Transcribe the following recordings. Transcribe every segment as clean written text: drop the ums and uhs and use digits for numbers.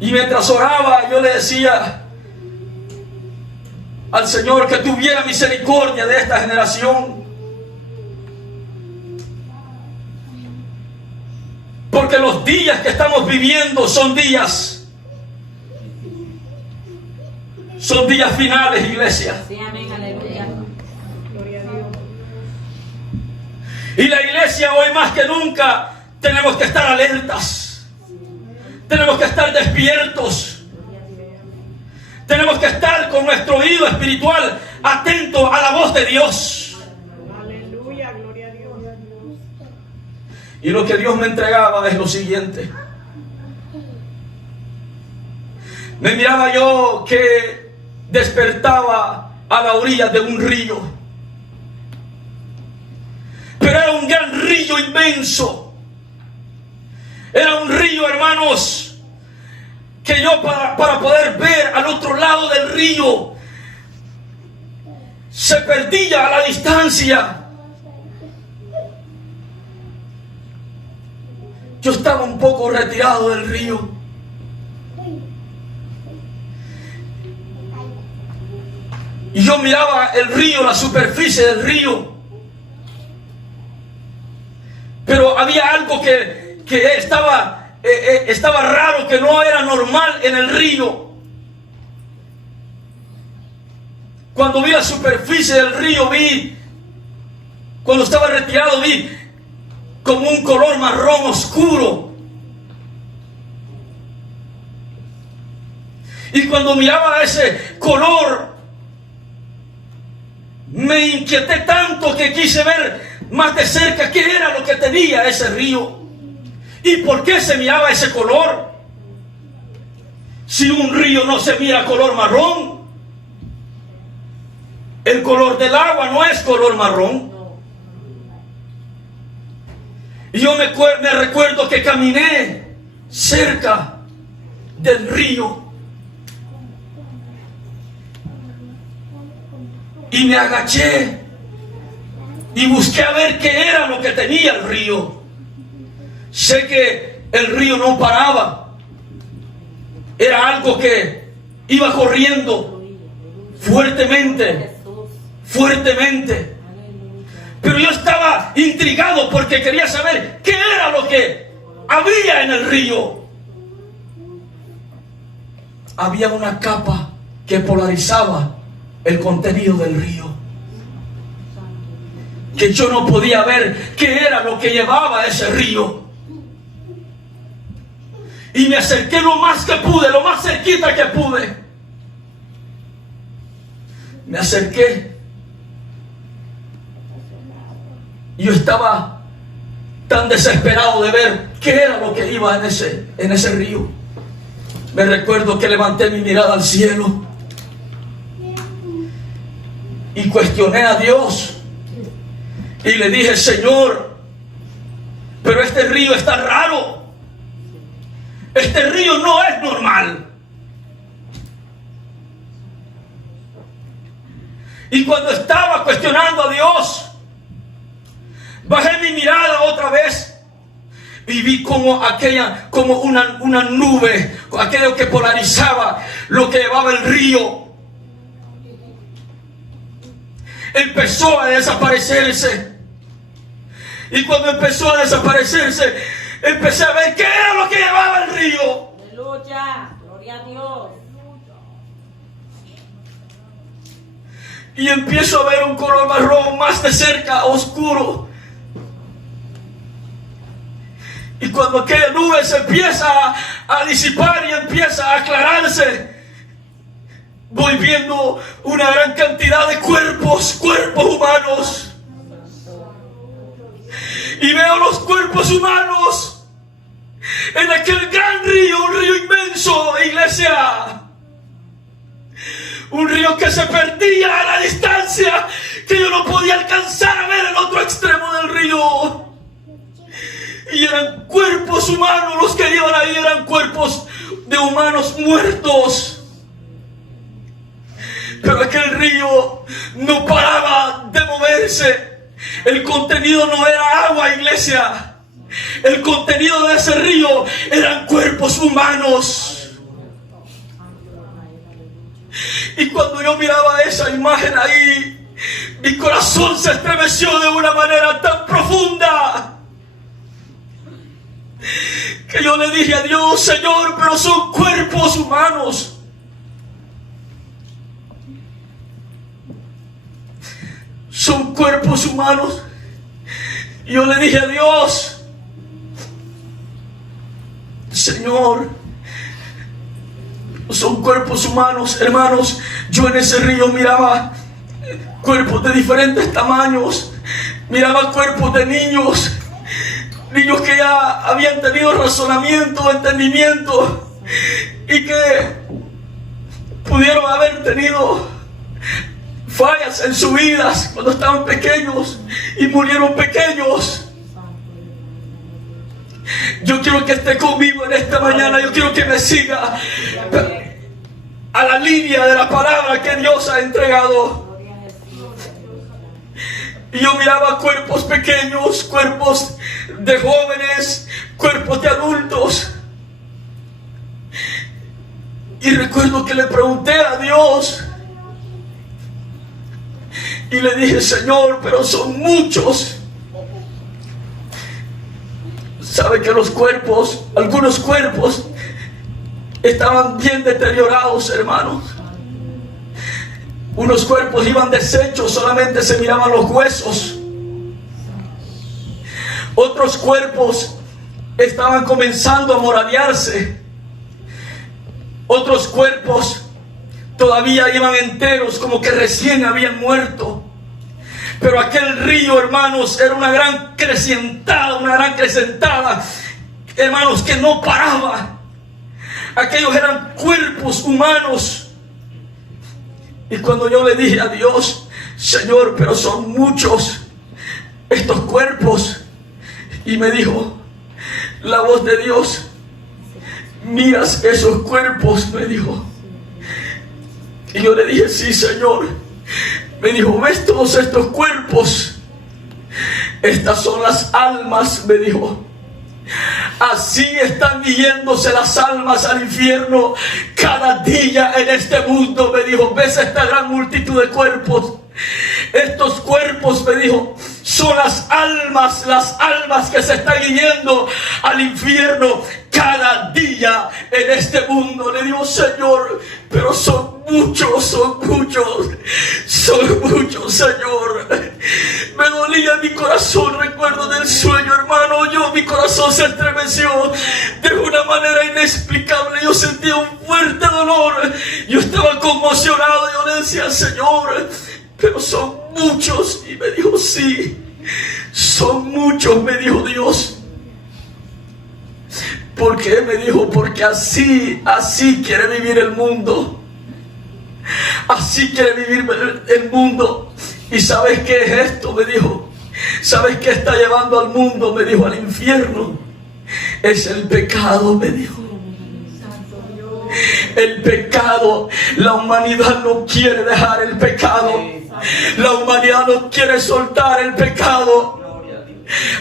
Y mientras oraba, yo le decía al Señor que tuviera misericordia de esta generación. Porque los días que estamos viviendo son días finales, iglesia. Sí, amén, aleluya. Gloria a Dios. Y la iglesia hoy más que nunca tenemos que estar alertas. Tenemos que estar despiertos. Tenemos que estar con nuestro oído espiritual atento a la voz de Dios. Aleluya, gloria a Dios. Y lo que Dios me entregaba es lo siguiente. Me miraba yo que despertaba a la orilla de un río. Pero era un gran río inmenso. Era un río, hermanos, que yo para poder ver al otro lado del río se perdía a la distancia. Yo estaba un poco retirado del río. Y yo miraba el río, la superficie del río. Pero había algo que estaba raro, que no era normal en el río. Cuando vi la superficie del río, cuando estaba retirado, vi como un color marrón oscuro. Y cuando miraba ese color, me inquieté tanto que quise ver más de cerca qué era lo que tenía ese río y por qué se miraba ese color. Si un río no se mira color marrón, el color del agua no es color marrón. Y yo me recuerdo que caminé cerca del río y me agaché y busqué a ver qué era lo que tenía el río. Sé que el río no paraba. Era algo que iba corriendo fuertemente. Pero yo estaba intrigado porque quería saber qué era lo que había en el río. Había una capa que polarizaba el contenido del río, que yo no podía ver qué era lo que llevaba ese río. Y me acerqué lo más que pude, lo más cerquita que pude. Me acerqué. Y yo estaba tan desesperado de ver qué era lo que iba en ese río. Me recuerdo que levanté mi mirada al cielo y cuestioné a Dios. Y le dije: Señor, pero este río está raro. Este río no es normal. Y cuando estaba cuestionando a Dios, bajé mi mirada otra vez y vi como una nube, aquello que polarizaba lo que llevaba el río, empezó a desaparecerse. Y cuando empezó a desaparecerse, empecé a ver qué era lo que llevaba el río. Aleluya, gloria a Dios. Y empiezo a ver un color marrón más de cerca, oscuro. Y cuando aquella nube se empieza a disipar y empieza a aclararse, voy viendo una gran cantidad de cuerpos humanos. Y veo los cuerpos humanos en aquel gran río, un río inmenso, iglesia. Un río que se perdía a la distancia, que yo no podía alcanzar a ver el otro extremo del río. Y eran cuerpos humanos los que iban ahí, eran cuerpos de humanos muertos. Pero aquel río no paraba de moverse. El contenido no era agua, iglesia. El contenido de ese río eran cuerpos humanos. Y cuando yo miraba esa imagen ahí, mi corazón se estremeció de una manera tan profunda que yo le dije a Dios: Señor, pero son cuerpos humanos. Son cuerpos humanos. Y yo le dije a Dios: Señor, son cuerpos humanos, hermanos. Yo en ese río miraba cuerpos de diferentes tamaños, miraba cuerpos de niños que ya habían tenido razonamiento, entendimiento, y que pudieron haber tenido fallas en sus vidas cuando estaban pequeños y murieron pequeños. Yo quiero que esté conmigo en esta mañana. Yo quiero que me siga a la línea de la palabra que Dios ha entregado. Y yo miraba cuerpos pequeños, cuerpos de jóvenes, cuerpos de adultos. Y recuerdo que le pregunté a Dios y le dije: Señor, pero son muchos. Sabe que los cuerpos, algunos cuerpos, estaban bien deteriorados, hermanos. Unos cuerpos iban deshechos, solamente se miraban los huesos. Otros cuerpos estaban comenzando a moradearse. Otros cuerpos todavía iban enteros, como que recién habían muerto. Pero aquel río, hermanos, era una gran acrecentada, hermanos, que no paraba. Aquellos eran cuerpos humanos. Y cuando yo le dije a Dios: Señor, pero son muchos estos cuerpos, y me dijo la voz de Dios: miras esos cuerpos, me dijo. Y yo le dije: sí, Señor. Me dijo: ¿ves todos estos cuerpos? Estas son las almas, me dijo. Así están yéndose las almas al infierno cada día en este mundo, me dijo. ¿Ves esta gran multitud de cuerpos? Estos cuerpos, me dijo, son las almas que se están yendo al infierno cada día en este mundo. Le digo: Señor, pero son muchos, Señor. Me dolía mi corazón, recuerdo del sueño, hermano. Mi corazón se estremeció de una manera inexplicable. Yo sentía un fuerte dolor. Yo estaba conmocionado. Yo le decía: Señor, pero son muchos. Y me dijo: sí, son muchos, me dijo Dios. ¿Por qué? Me dijo: porque así quiere vivir el mundo. Así quiere vivir el mundo. ¿Y sabes qué es esto? Me dijo. ¿Sabes qué está llevando al mundo? Me dijo: al infierno. Es el pecado, me dijo. El pecado. La humanidad no quiere dejar el pecado. La humanidad no quiere soltar el pecado.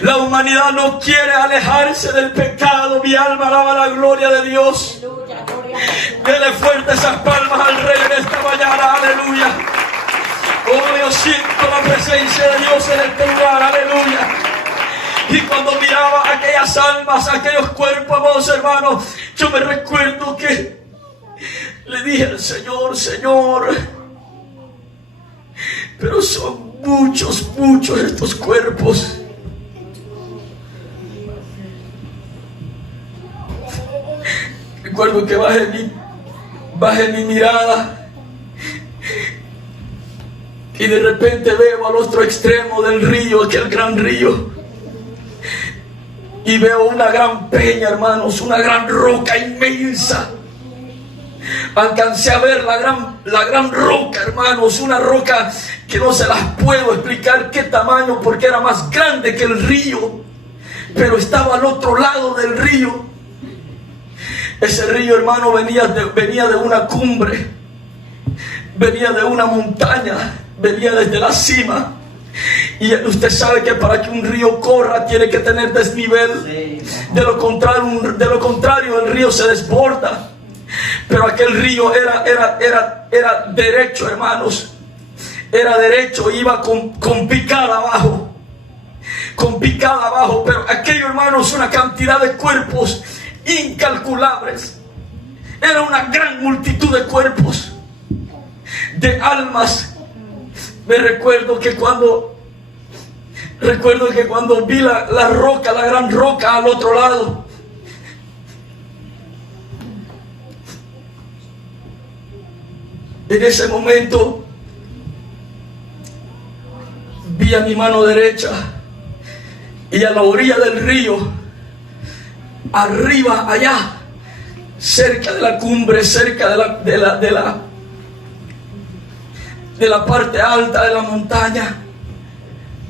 La humanidad no quiere alejarse del pecado. Mi alma alaba la gloria de Dios. Dele fuerte esas palmas al Rey en esta mañana. Aleluya. Oh, yo siento la presencia de Dios en este lugar. Aleluya. Y cuando miraba aquellas almas, aquellos cuerpos, amados hermanos, yo me recuerdo que le dije al Señor: Señor, pero son muchos estos cuerpos. Recuerdo que bajé mi mirada y de repente veo al otro extremo del río, aquel gran río, y veo una gran peña, hermanos, una gran roca inmensa. Alcancé a ver la gran roca, hermanos, una roca que no se las puedo explicar qué tamaño, porque era más grande que el río, pero estaba al otro lado del río. Ese río, hermano, venía de una cumbre, venía de una montaña, venía desde la cima. Y usted sabe que para que un río corra tiene que tener desnivel. De lo contrario el río se desborda. Pero aquel río era derecho, hermanos. Era derecho, iba con picada abajo. Con picada abajo. Pero aquello, hermanos, una cantidad de cuerpos incalculables. Era una gran multitud de cuerpos, de almas. Me recuerdo que cuando vi la roca, la gran roca al otro lado, en ese momento vi a mi mano derecha y a la orilla del río, arriba, allá, cerca de la cumbre, cerca de la parte alta de la montaña,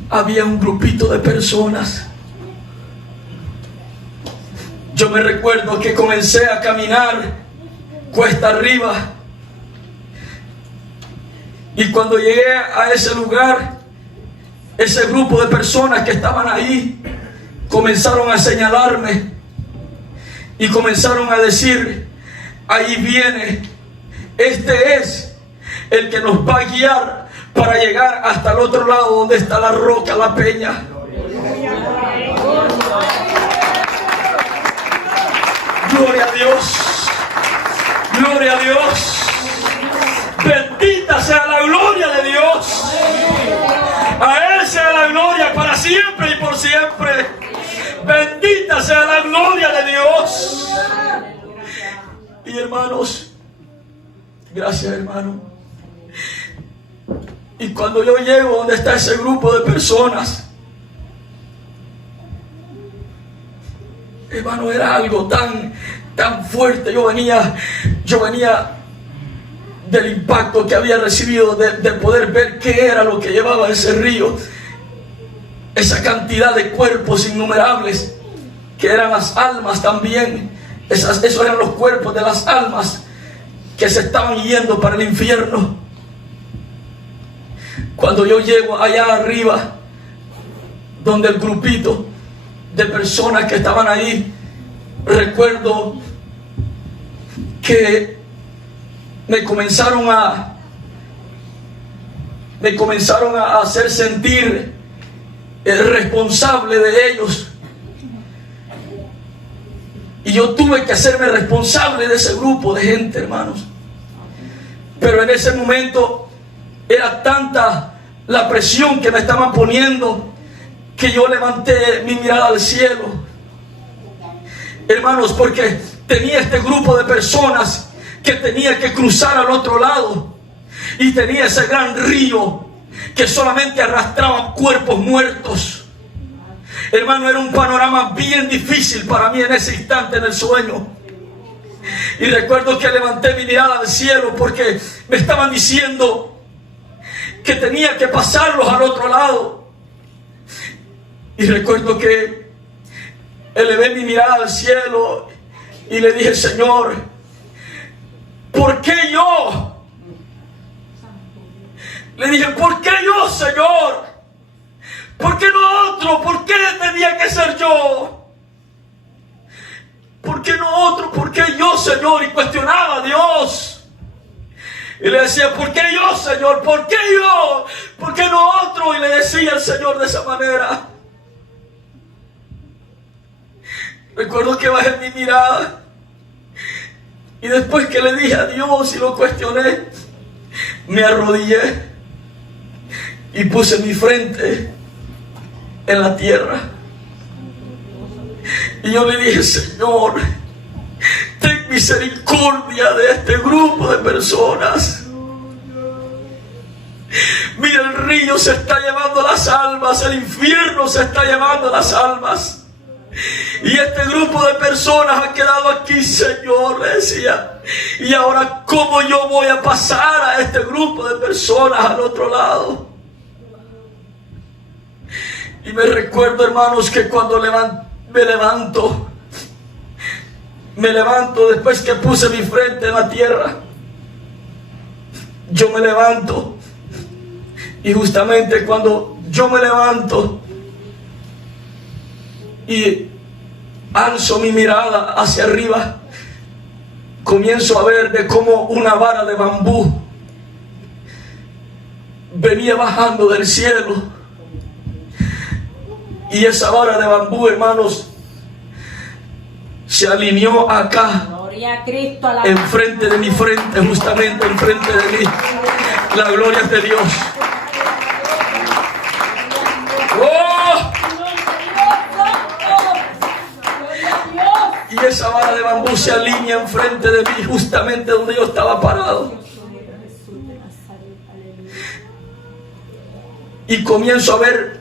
había un grupito de personas. Yo me recuerdo que comencé a caminar cuesta arriba, y cuando llegué a ese lugar, ese grupo de personas que estaban ahí comenzaron a señalarme y comenzaron a decir: ahí viene, este es el que nos va a guiar para llegar hasta el otro lado donde está la roca, la peña. Gloria a Dios, gloria a Dios. Bendita sea la gloria de Dios. A Él sea la gloria para siempre y por siempre. Bendita sea la gloria de Dios. Y hermanos, gracias, hermano. Y cuando yo llego donde está ese grupo de personas, hermano, era algo tan fuerte. Yo venía del impacto que había recibido de poder ver qué era lo que llevaba ese río, esa cantidad de cuerpos innumerables que eran las almas también. Esos eran los cuerpos de las almas que se estaban yendo para el infierno. Cuando yo llego allá arriba, donde el grupito de personas que estaban ahí, recuerdo que me comenzaron a hacer sentir el responsable de ellos. Y yo tuve que hacerme responsable de ese grupo de gente, hermanos. Pero en ese momento era tanta la presión que me estaban poniendo que yo levanté mi mirada al cielo, hermanos, porque tenía este grupo de personas que tenía que cruzar al otro lado, y tenía ese gran río que solamente arrastraba cuerpos muertos. Hermano, era un panorama bien difícil para mí en ese instante, en el sueño. Y recuerdo que levanté mi mirada al cielo porque me estaban diciendo que tenía que pasarlos al otro lado. Y recuerdo que elevé mi mirada al cielo y le dije: Señor, ¿por qué yo? Le dije: ¿por qué yo, Señor? ¿Por qué no otro? ¿Por qué tenía que ser yo? ¿Por qué no otro? ¿Por qué yo, Señor? Y cuestionaba a Dios. Y le decía: ¿por qué yo, Señor? ¿Por qué yo? ¿Por qué no otro? Y le decía al Señor de esa manera. Recuerdo que bajé mi mirada y después que le dije a Dios y lo cuestioné, me arrodillé y puse mi frente en la tierra. Y yo le dije: Señor, ten misericordia de este grupo de personas. Mira, el río se está llevando las almas, el infierno se está llevando las almas. Y este grupo de personas ha quedado aquí, Señor, le decía. Y ahora, ¿cómo yo voy a pasar a este grupo de personas al otro lado? Y me recuerdo, hermanos, que cuando me levanto después que puse mi frente en la tierra, yo me levanto. Y justamente cuando yo me levanto y alzo mi mirada hacia arriba, comienzo a ver de cómo una vara de bambú venía bajando del cielo. Y esa vara de bambú, hermanos, se alineó acá, Gloria a Cristo, a la enfrente de mi frente, justamente enfrente de mí. La gloria es de Dios. ¡Oh! Y esa vara de bambú se alinea enfrente de mí, justamente donde yo estaba parado. Y comienzo a ver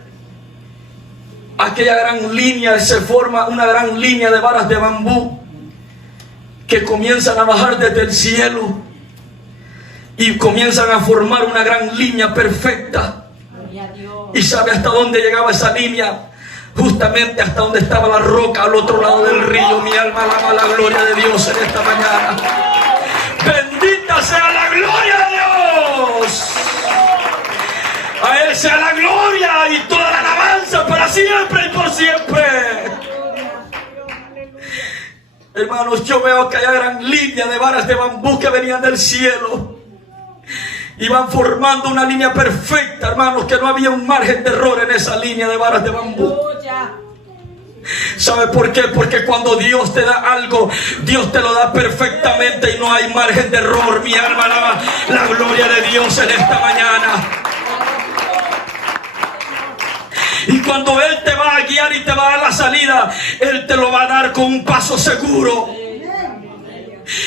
aquella gran línea, se forma una gran línea de varas de bambú que comienzan a bajar desde el cielo y comienzan a formar una gran línea perfecta. Gloria a Dios. ¿Y sabe hasta dónde llegaba esa línea? Justamente hasta donde estaba la roca al otro lado del río. Mi alma alaba la gloria de Dios en esta mañana. Bendita sea la gloria de Dios. A Él sea la gloria y toda la alabanza para siempre y por siempre. Hermanos, yo veo aquella gran línea de varas de bambú que venían del cielo. Y van formando una línea perfecta, hermanos, que no había un margen de error en esa línea de varas de bambú. Aleluya. ¿Sabe por qué? Porque cuando Dios te da algo, Dios te lo da perfectamente y no hay margen de error. Mi alma alaba la gloria de Dios en esta mañana. Y cuando Él te va a guiar y te va a dar la salida, Él te lo va a dar con un paso seguro.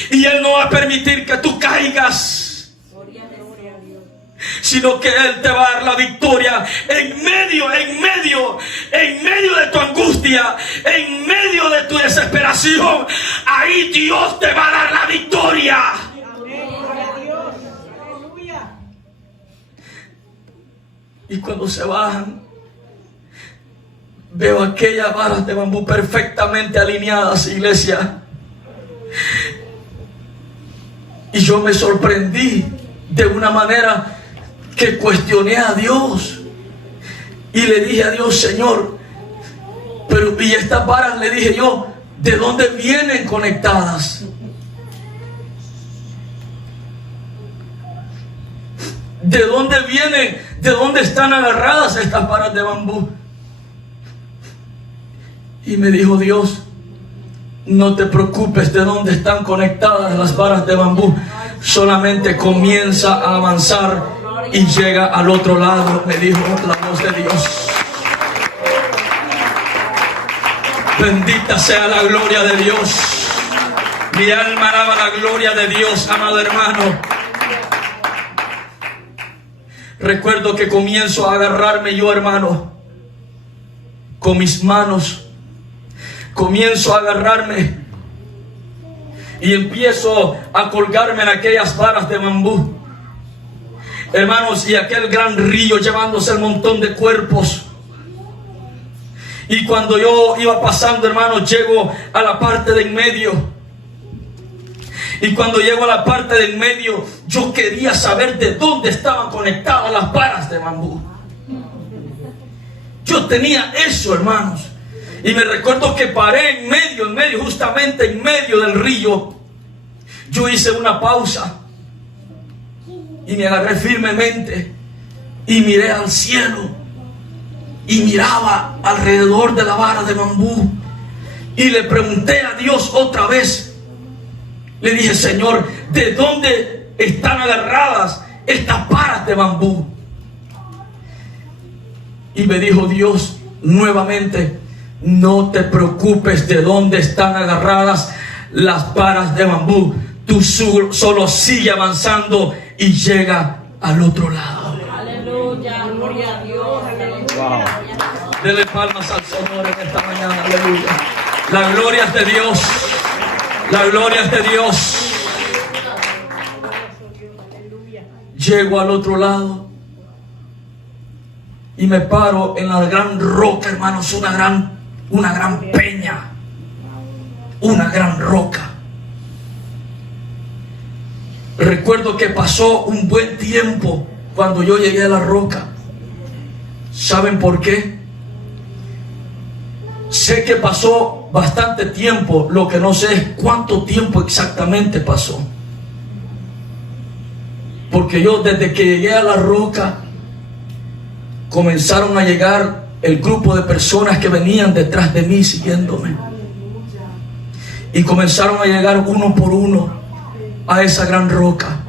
Y Él no va a permitir que tú caigas, sino que Él te va a dar la victoria en medio de tu angustia, en medio de tu desesperación. Ahí Dios te va a dar la victoria. Gloria a Dios. Aleluya. Y cuando se bajan, veo aquellas varas de bambú perfectamente alineadas, iglesia. Y yo me sorprendí de una manera que cuestioné a Dios. Y le dije a Dios, Señor, pero y estas varas, le dije yo, ¿de dónde vienen conectadas? ¿De dónde vienen? ¿De dónde están agarradas estas varas de bambú? Y me dijo Dios, no te preocupes de dónde están conectadas las varas de bambú. Solamente comienza a avanzar y llega al otro lado, me dijo la voz de Dios. Bendita sea la gloria de Dios. Mi alma alaba la gloria de Dios, amado hermano. Recuerdo que comienzo a agarrarme yo, hermano, con mis manos. Comienzo a agarrarme y empiezo a colgarme en aquellas varas de bambú, hermanos, y aquel gran río llevándose el montón de cuerpos. Y cuando yo iba pasando, hermanos, llego a la parte de en medio. Y cuando llego a la parte de en medio, yo quería saber de dónde estaban conectadas las varas de bambú. Yo tenía eso, hermanos. Y me recuerdo que paré en medio, justamente en medio del río. Yo hice una pausa y me agarré firmemente y miré al cielo y miraba alrededor de la vara de bambú y le pregunté a Dios otra vez. Le dije, Señor, ¿de dónde están agarradas estas varas de bambú? Y me dijo Dios nuevamente, no te preocupes de dónde están agarradas las varas de bambú. Tú solo sigue avanzando y llega al otro lado. Aleluya. Gloria a Dios. Aleluya. Wow. Dele palmas al Señor en esta mañana. Aleluya. La gloria es de Dios. La gloria es de Dios. Llego al otro lado y me paro en la gran roca, hermanos, una gran peña, una gran roca. Recuerdo que pasó un buen tiempo cuando yo llegué a la roca. ¿Saben por qué? Sé que pasó bastante tiempo, lo que no sé es cuánto tiempo exactamente pasó. Porque yo desde que llegué a la roca, comenzaron a llegar el grupo de personas que venían detrás de mí siguiéndome. Y comenzaron a llegar uno por uno a esa gran roca.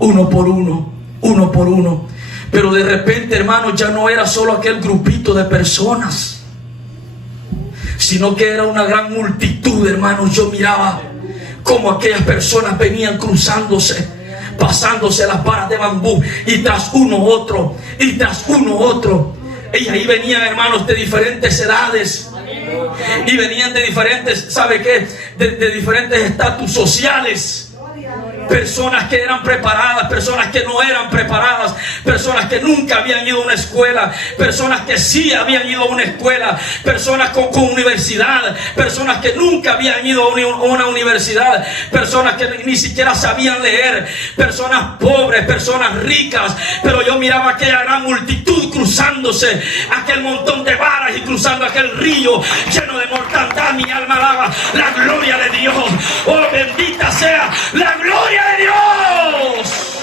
Uno por uno, uno por uno. Pero de repente, hermanos, ya no era solo aquel grupito de personas, sino que era una gran multitud, hermanos. Yo miraba cómo aquellas personas venían cruzándose, pasándose las varas de bambú, y tras uno otro, y tras uno otro. Y ahí venían, hermanos, de diferentes edades, y venían de diferentes, ¿sabe qué? De diferentes estatus sociales. Personas que eran preparadas, personas que no eran preparadas, personas que nunca habían ido a una escuela, personas que sí habían ido a una escuela, personas con universidad, personas que nunca habían ido a una universidad, personas que ni siquiera sabían leer, personas pobres, personas ricas. Pero yo miraba aquella gran multitud cruzándose aquel montón de varas y cruzando aquel río lleno de mortandad. Mi alma alaba la gloria de Dios. Oh, bendita sea la gloria de Dios.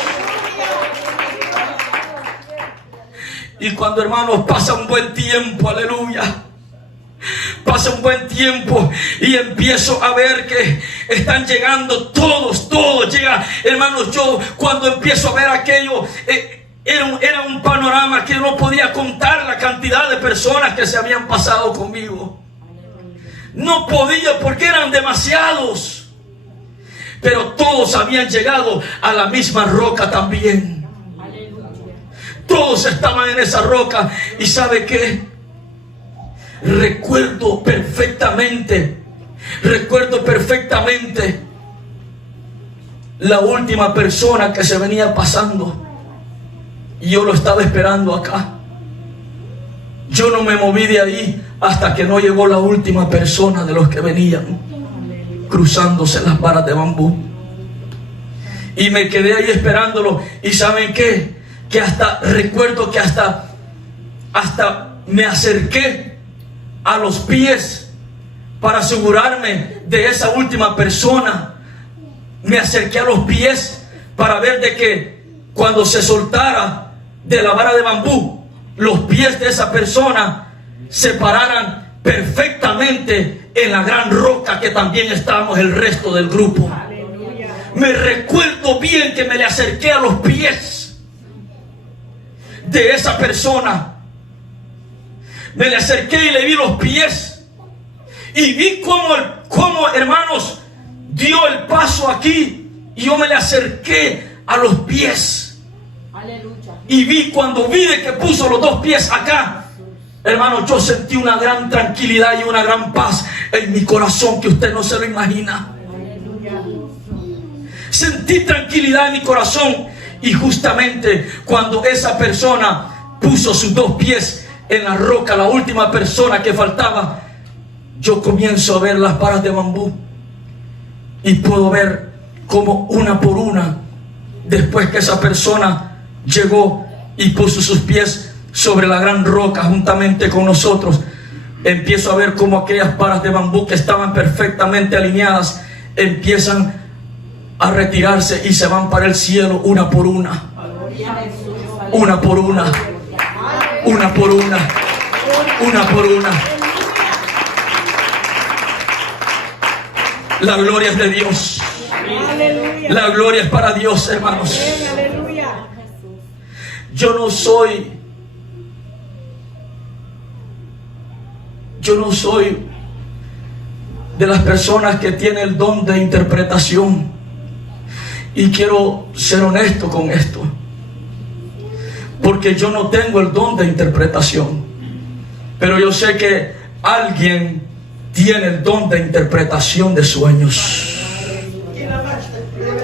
Y cuando, hermanos, pasa un buen tiempo, aleluya, pasa un buen tiempo y empiezo a ver que están llegando todos llega, hermanos. Yo cuando empiezo a ver aquello, era un panorama que no podía contar la cantidad de personas que se habían pasado conmigo. No podía, porque eran demasiados. Pero todos habían llegado a la misma roca también. Todos estaban en esa roca. ¿Y sabe qué? Recuerdo perfectamente la última persona que se venía pasando. Y yo lo estaba esperando acá. Yo no me moví de ahí hasta que no llegó la última persona de los que venían cruzándose las varas de bambú. Y me quedé ahí esperándolo. Y ¿saben qué? Que hasta recuerdo que hasta me acerqué a los pies para asegurarme de esa última persona. Me acerqué a los pies para ver de que cuando se soltara de la vara de bambú, los pies de esa persona se pararan perfectamente en la gran roca que también estábamos el resto del grupo. Me recuerdo bien que me le acerqué a los pies de esa persona. Me le acerqué y le vi los pies. Y vi cómo, hermanos, dio el paso aquí. Y yo me le acerqué a los pies. Y cuando vi de que puso los dos pies acá, hermanos, yo sentí una gran tranquilidad y una gran paz en mi corazón que usted no se lo imagina. Sentí tranquilidad en mi corazón. Y justamente cuando esa persona puso sus dos pies en la roca, la última persona que faltaba, yo comienzo a ver las varas de bambú. Y puedo ver como una por una, después que esa persona llegó y puso sus pies sobre la gran roca juntamente con nosotros, empiezo a ver cómo aquellas varas de bambú que estaban perfectamente alineadas empiezan a retirarse y se van para el cielo una por una. Una por una. Una por una. Una por una. La gloria es de Dios. La gloria es para Dios, hermanos. Yo no soy de las personas que tienen el don de interpretación. Y quiero ser honesto con esto, porque yo no tengo el don de interpretación. Pero yo sé que alguien tiene el don de interpretación de sueños.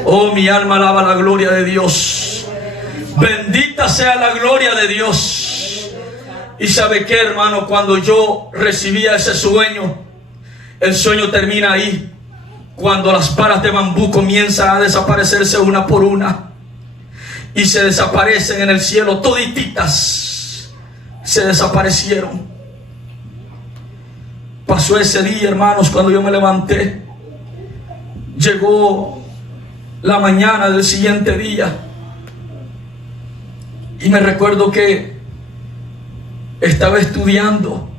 Oh, mi alma alaba la gloria de Dios. Bendita sea la gloria de Dios. Y sabe qué, hermano, cuando yo recibía ese sueño, el sueño termina ahí. Cuando las varas de bambú comienzan a desaparecerse una por una y se desaparecen en el cielo, todititas se desaparecieron. Pasó ese día, hermanos, cuando yo me levanté. Llegó la mañana del siguiente día. Y me recuerdo que estaba estudiando.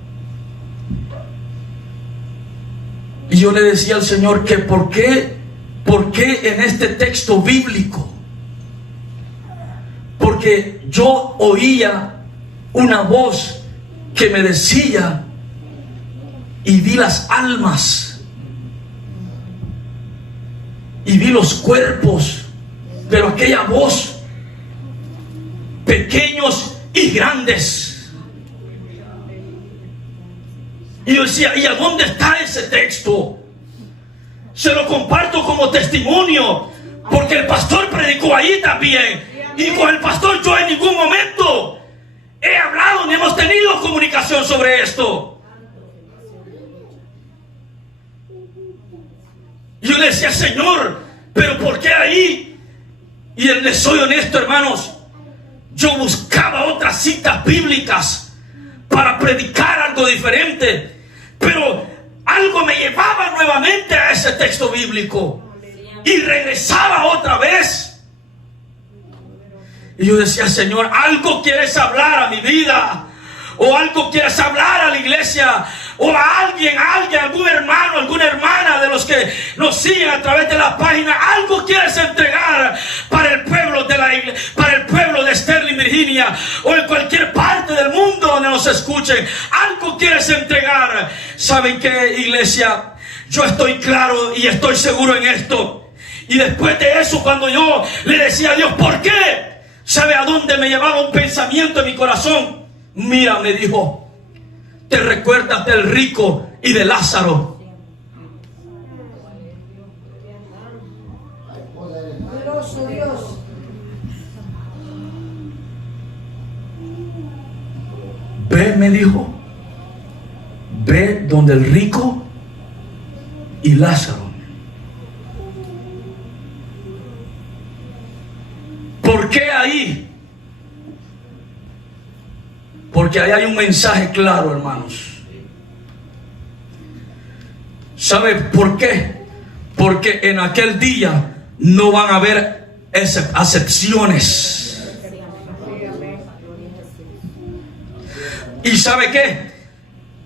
Y yo le decía al Señor que ¿por qué en este texto bíblico? Porque yo oía una voz que me decía, y vi las almas, y vi los cuerpos, pero aquella voz, pequeños y grandes. Y yo decía, ¿y a dónde está ese texto? Se lo comparto como testimonio, porque el pastor predicó ahí también. Y con el pastor yo en ningún momento he hablado ni hemos tenido comunicación sobre esto. Y yo le decía, Señor, ¿pero por qué ahí? Y les soy honesto, hermanos, yo buscaba otras citas bíblicas para predicar algo diferente, pero algo me llevaba nuevamente a ese texto bíblico y regresaba otra vez. Y yo decía, Señor, algo quieres hablar a mi vida, o algo quieres hablar a la iglesia, o a alguien, algún hermano, alguna hermana de los que nos siguen a través de la página. Algo quieres entregar para el pueblo para el pueblo de Sterling, Virginia, o en cualquier parte del mundo donde nos escuchen. Algo quieres entregar. ¿Saben qué, iglesia? Yo estoy claro y estoy seguro en esto. Y después de eso, cuando yo le decía a Dios, ¿por qué? ¿Sabe a dónde me llevaba un pensamiento en mi corazón? Mira, me dijo, ¿te recuerdas del rico y de Lázaro? Poderoso Dios. Ve, me dijo, ve donde el rico y Lázaro. ¿Por qué ahí? Porque ahí hay un mensaje claro, hermanos. ¿Sabe por qué? Porque en aquel día no van a haber acepciones. ¿Y sabe qué?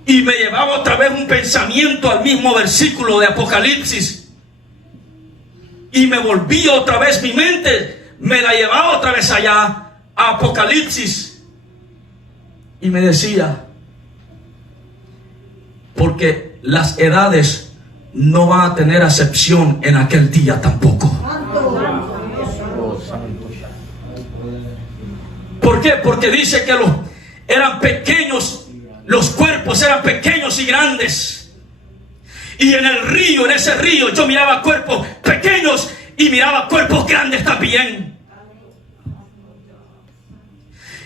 Y me llevaba otra vez un pensamiento al mismo versículo de Apocalipsis. Y me volví otra vez mi mente. Me la llevaba otra vez allá a Apocalipsis y me decía, porque las edades no van a tener acepción en aquel día tampoco. ¿Por qué? Porque dice que eran pequeños, los cuerpos eran pequeños y grandes. Y en el río, en ese río, yo miraba cuerpos pequeños y miraba cuerpos grandes también.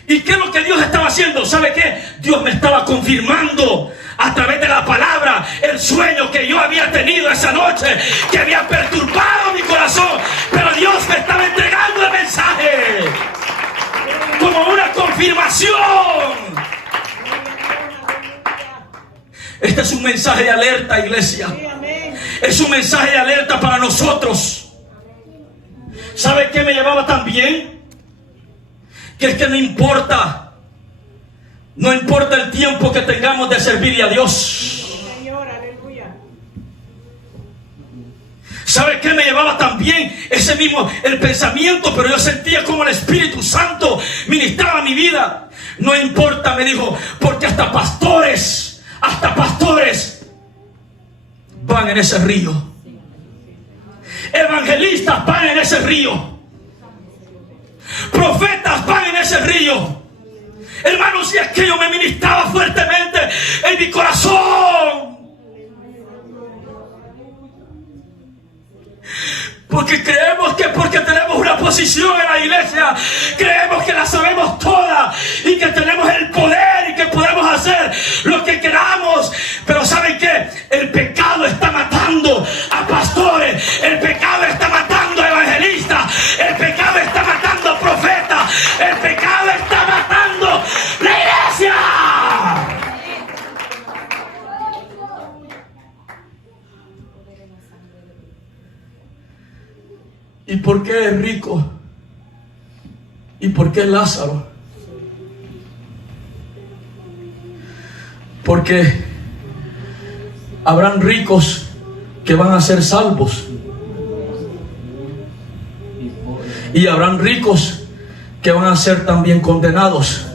¿Y qué es lo que Dios estaba haciendo? ¿Sabe qué? Dios me estaba confirmando a través de la palabra el sueño que yo había tenido esa noche, que había perturbado mi corazón. Pero Dios me estaba entregando el mensaje como una confirmación. Este es un mensaje de alerta, iglesia. Es un mensaje de alerta para nosotros. ¿Sabe qué me llevaba también? Que es que no importa el tiempo que tengamos de servirle a Dios. ¿Sabe qué me llevaba también? Ese mismo, el pensamiento, pero yo sentía como el Espíritu Santo ministraba mi vida. No importa, me dijo, porque hasta pastores van en ese río. Evangelistas van en ese río. Profetas van en ese río. Hermanos, y aquello me ministraba fuertemente en mi corazón. Porque creemos que porque tenemos una posición en la iglesia, creemos que la sabemos toda y que tenemos el poder y que podemos hacer lo que queramos. Pero ¿saben qué? El pecado está matando a pastores, el pecado está matando a evangelistas, el pecado está matando a profetas, el pecado está matando la iglesia. ¿Y por qué es rico? ¿Y por qué Lázaro? Porque habrán ricos que van a ser salvos. Y habrán ricos que van a ser también condenados.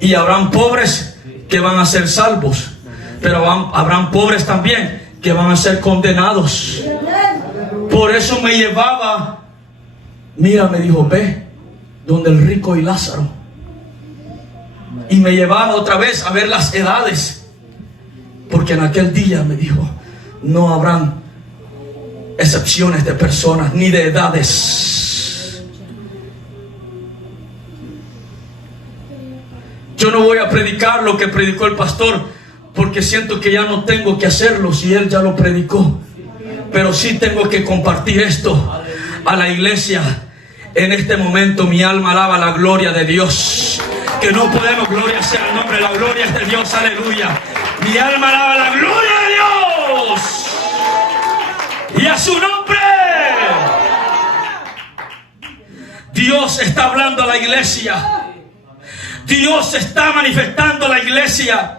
Y habrán pobres que van a ser salvos. Pero habrán pobres también que van a ser condenados. Por eso me llevaba, mira, me dijo, ve donde el rico y Lázaro. Y me llevaba otra vez a ver las edades. Porque en aquel día, me dijo, no habrán excepciones de personas ni de edades. Yo no voy a predicar lo que predicó el pastor, porque siento que ya no tengo que hacerlo si él ya lo predicó. Pero sí tengo que compartir esto a la iglesia. En este momento mi alma alaba la gloria de Dios. Que no podemos, gloria sea el nombre, la gloria es de Dios, aleluya. Mi alma alaba la gloria de Dios. Y a su nombre. Dios está hablando a la iglesia. Dios está manifestando a la iglesia.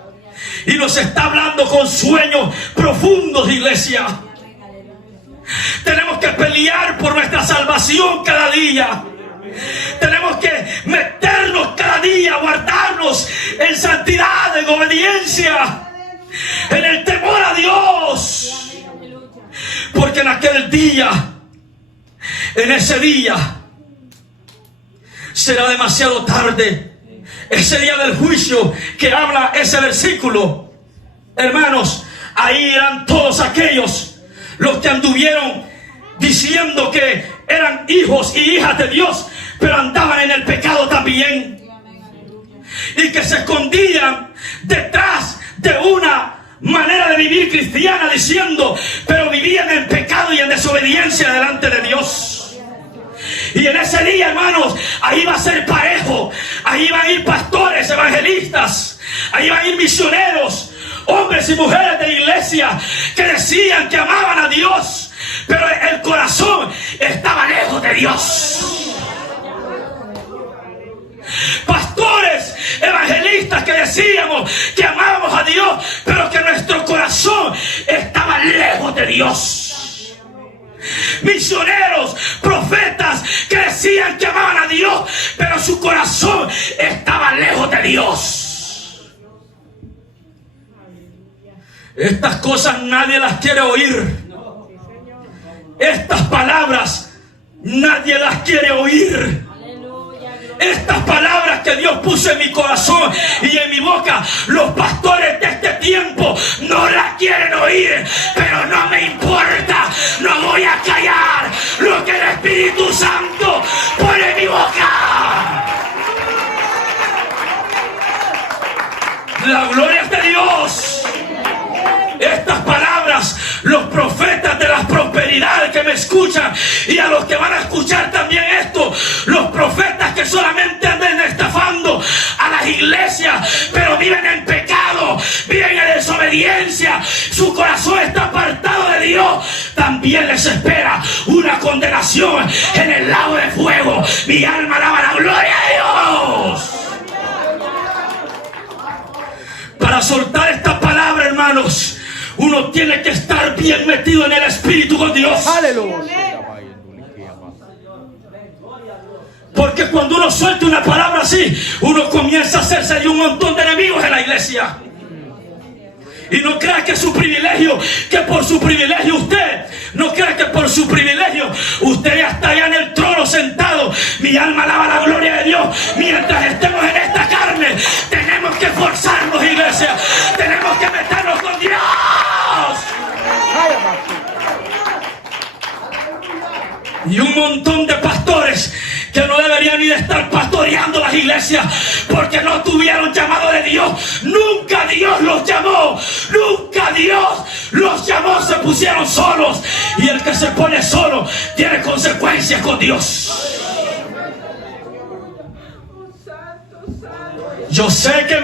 Y nos está hablando con sueños profundos, iglesia. Tenemos que pelear por nuestra salvación cada día. Tenemos que meternos cada día, guardarnos en santidad, en obediencia, en el temor a Dios. Porque en aquel día, en ese día, será demasiado tarde. Ese día del juicio que habla ese versículo, hermanos, ahí eran todos aquellos los que anduvieron diciendo que eran hijos y hijas de Dios, pero andaban en el pecado también, y que se escondían detrás de una manera de vivir cristiana, diciendo, pero vivían en pecado y en desobediencia delante de Dios. Y en ese día, hermanos, ahí va a ser parejo. Ahí van a ir pastores, evangelistas, ahí van a ir misioneros, hombres y mujeres de iglesia que decían que amaban a Dios, pero el corazón estaba lejos de Dios. Pastores, evangelistas que decíamos que amábamos a Dios, pero que nuestro corazón estaba lejos de Dios. Misioneros, profetas que decían que amaban a Dios, pero su corazón estaba lejos de Dios. Estas cosas nadie las quiere oír. Estas palabras nadie las quiere oír. Estas palabras que Dios puso en mi corazón y en mi boca, los pastores de este tiempo no las quieren oír, pero no me importa, no voy a callar lo que el Espíritu Santo pone en mi boca. La gloria es de Dios. Estas palabras, los profetas de la prosperidad que me escuchan, y a los que van a escuchar también esto, los profetas que solamente andan estafando a las iglesias, pero viven en pecado, viven en desobediencia, su corazón está apartado de Dios, también les espera una condenación en el lago de fuego. Mi alma alaba la gloria de Dios. Para soltar esta palabra, hermanos, uno tiene que estar bien metido en el Espíritu con Dios. Aleluya. Porque cuando uno suelta una palabra así, uno comienza a hacerse de un montón de enemigos en la iglesia. Y no crea que es su privilegio, que por su privilegio usted, no crea que por su privilegio usted ya está allá en el trono sentado. Mi alma alaba la gloria de Dios. Mientras estemos en esta carne, tenemos que esforzarnos, iglesia. Tenemos que meternos con Dios. Y un montón de pastores que no deberían ni de estar pastoreando las iglesias porque no tuvieron llamado de Dios. Nunca Dios los llamó. Nunca Dios los llamó. Se pusieron solos. Y el que se pone solo tiene consecuencias con Dios. Yo sé que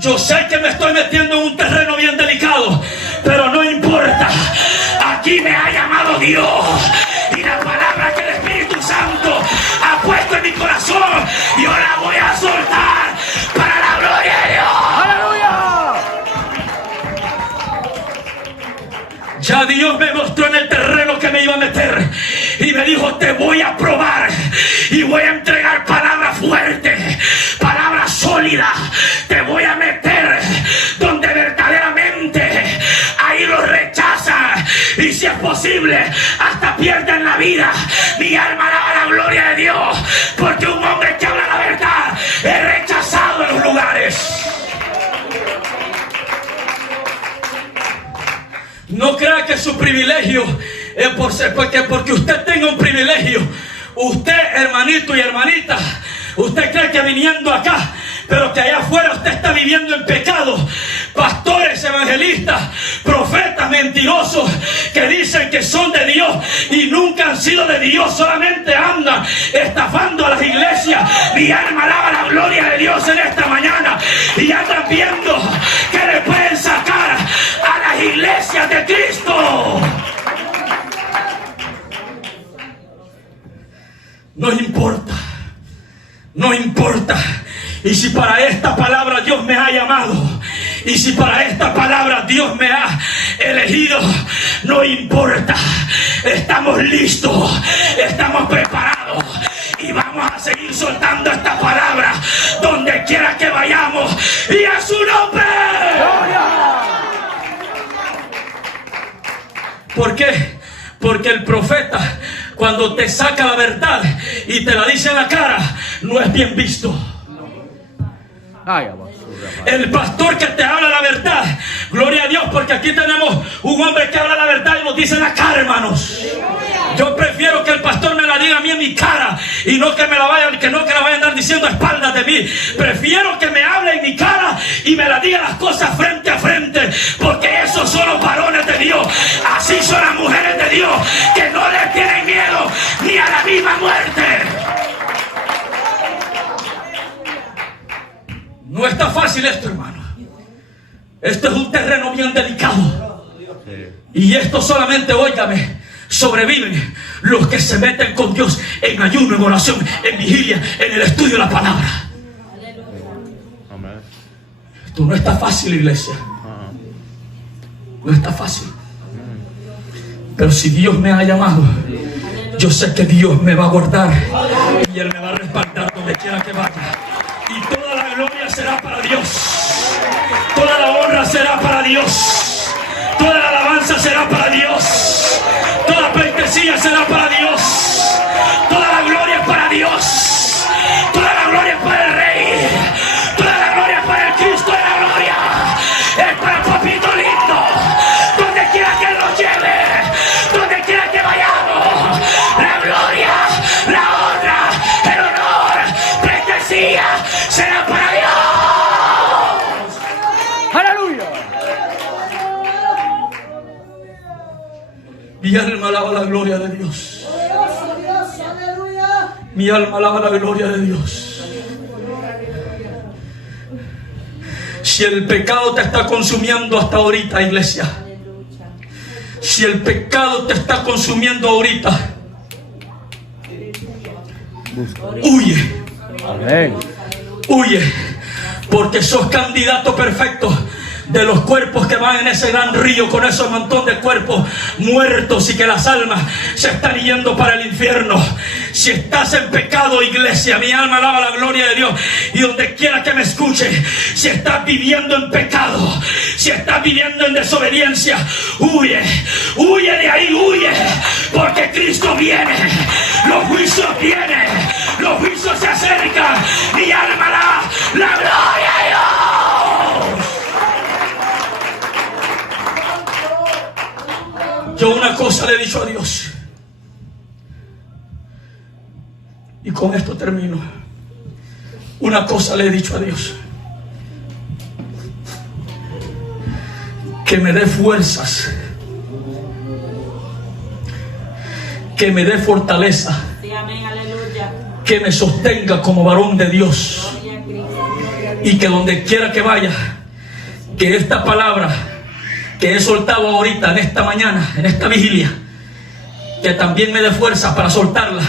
yo sé que me estoy metiendo en un terreno bien delicado, pero no importa. Aquí me ha llamado Dios. Y la palabra Ya Dios me mostró en el terreno que me iba a meter y me dijo: te voy a probar y voy a entregar palabras fuertes, palabras sólidas. Te voy a meter donde verdaderamente ahí los rechazan y, si es posible, hasta pierden la vida. Mi alma alaba la gloria de Dios, porque un hombre que habla la verdad es rechazado en los lugares. No crea que su privilegio es porque usted tenga un privilegio. Usted, hermanito y hermanita, usted cree que viniendo acá, pero que allá afuera usted está viviendo en pecado. Pastores, evangelistas, profetas mentirosos que dicen que son de Dios y nunca han sido de Dios, solamente andan estafando a las iglesias. Mi alma alaba la gloria de Dios en esta mañana y andan viendo que le pueden sacar a las iglesias de Cristo. No importa, no importa. Y si para esta palabra Dios me ha llamado, y si para esta palabra Dios me ha elegido, no importa. Estamos listos, estamos preparados y vamos a seguir soltando esta palabra donde quiera que vayamos, y a su nombre. ¿Por qué? Porque el profeta, cuando te saca la verdad y te la dice en la cara, no es bien visto. El pastor que te habla la verdad, gloria a Dios, porque aquí tenemos un hombre que habla la verdad y nos dice en la cara, hermanos. Yo prefiero que el pastor me la diga a mí en mi cara y no que me la vayan, que la vayan a andar diciendo a espaldas de mí. Prefiero que me hable en mi cara y me la diga las cosas frente a frente, porque esos son los varones de Dios. Así son las mujeres de Dios, que no les tienen miedo ni a la misma muerte. No está fácil esto, hermano. Esto es un terreno bien delicado. Y esto solamente, óigame, sobreviven los que se meten con Dios en ayuno, en oración, en vigilia, en el estudio de la palabra. Esto no está fácil, iglesia. No está fácil. Pero si Dios me ha llamado, yo sé que Dios me va a guardar y Él me va a respaldar donde quiera que vaya. Y toda la gloria será para Dios, toda la honra será para Dios, toda la alabanza será para Dios, toda pleitesía será para Dios, toda la gloria es para Dios, toda la gloria es para el Rey, toda la gloria es para el Cristo de la gloria, es para el papito lindo, donde quiera que Él nos lleve, donde quiera que vayamos, la gloria, la honra, el honor, pleitesía será para Dios. ¡Aleluya! Mi alma alaba la gloria de Dios. Mi alma alaba la gloria de Dios. Si el pecado te está consumiendo hasta ahorita, iglesia, si el pecado te está consumiendo ahorita, huye. Amén. Huye, porque sos candidato perfecto de los cuerpos que van en ese gran río, con esos montón de cuerpos muertos y que las almas se están yendo para el infierno. Si estás en pecado, iglesia, mi alma alaba la gloria de Dios, y donde quiera que me escuche, si estás viviendo en pecado, si estás viviendo en desobediencia, huye, huye de ahí, huye, porque Cristo viene, los juicios vienen, los juicios se acercan. Mi alma alaba la gloria de Dios. Yo una cosa le he dicho a Dios, y con esto termino. Una cosa le he dicho a Dios: que me dé fuerzas, que me dé fortaleza, que me sostenga como varón de Dios, y que donde quiera que vaya, que esta palabra que he soltado ahorita, en esta mañana, en esta vigilia, que también me dé fuerza para soltarla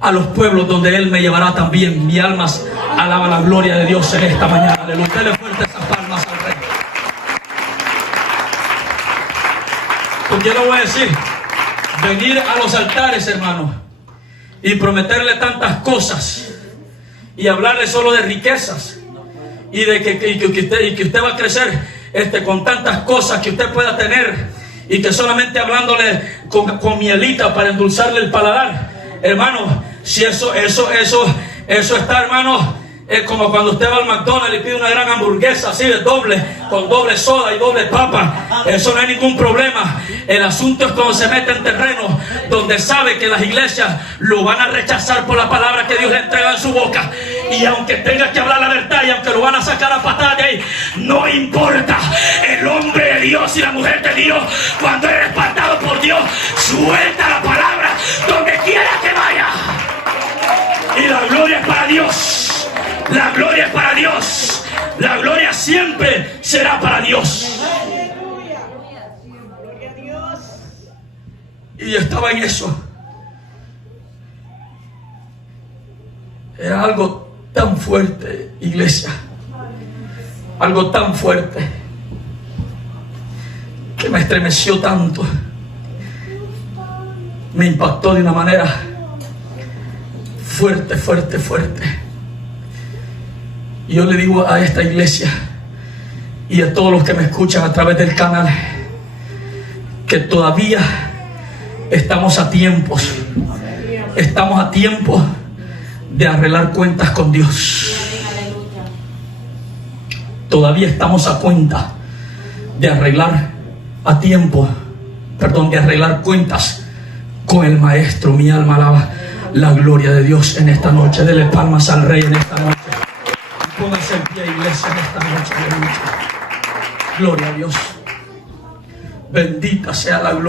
a los pueblos donde Él me llevará también. Mi alma alaba la gloria de Dios en esta mañana. Aleluya. Dele fuerte esas palmas al Rey. Porque yo le voy a decir, venir a los altares, hermano, y prometerle tantas cosas y hablarle solo de riquezas y de que usted va a crecer con tantas cosas que usted pueda tener, y que solamente hablándole con mielita para endulzarle el paladar, hermano, si eso está, hermano, es como cuando usted va al McDonald's y pide una gran hamburguesa así de doble, con doble soda y doble papa. Eso no hay ningún problema. El asunto es cuando se mete en terreno donde sabe que las iglesias lo van a rechazar por la palabra que Dios le entrega en su boca. Y aunque tenga que hablar la verdad y aunque lo van a sacar a patadas de ahí, no importa. El hombre de Dios y la mujer de Dios, cuando es respaldado por Dios, suelta la palabra donde quiera que vaya. Y la gloria es para Dios. La gloria es para Dios. La gloria siempre será para Dios. Y yo estaba en eso. Era algo tan fuerte, iglesia. Algo tan fuerte que me estremeció tanto. Me impactó de una manera fuerte, fuerte, fuerte. Y yo le digo a esta iglesia y a todos los que me escuchan a través del canal que todavía estamos a tiempo de arreglar cuentas con Dios. Todavía estamos a cuenta de arreglar de arreglar cuentas con el Maestro. Mi alma alaba la gloria de Dios en esta noche. Dele palmas al Rey en esta noche. Pónganse en pie, iglesia, en esta noche. Gloria a Dios. Bendita sea la gloria.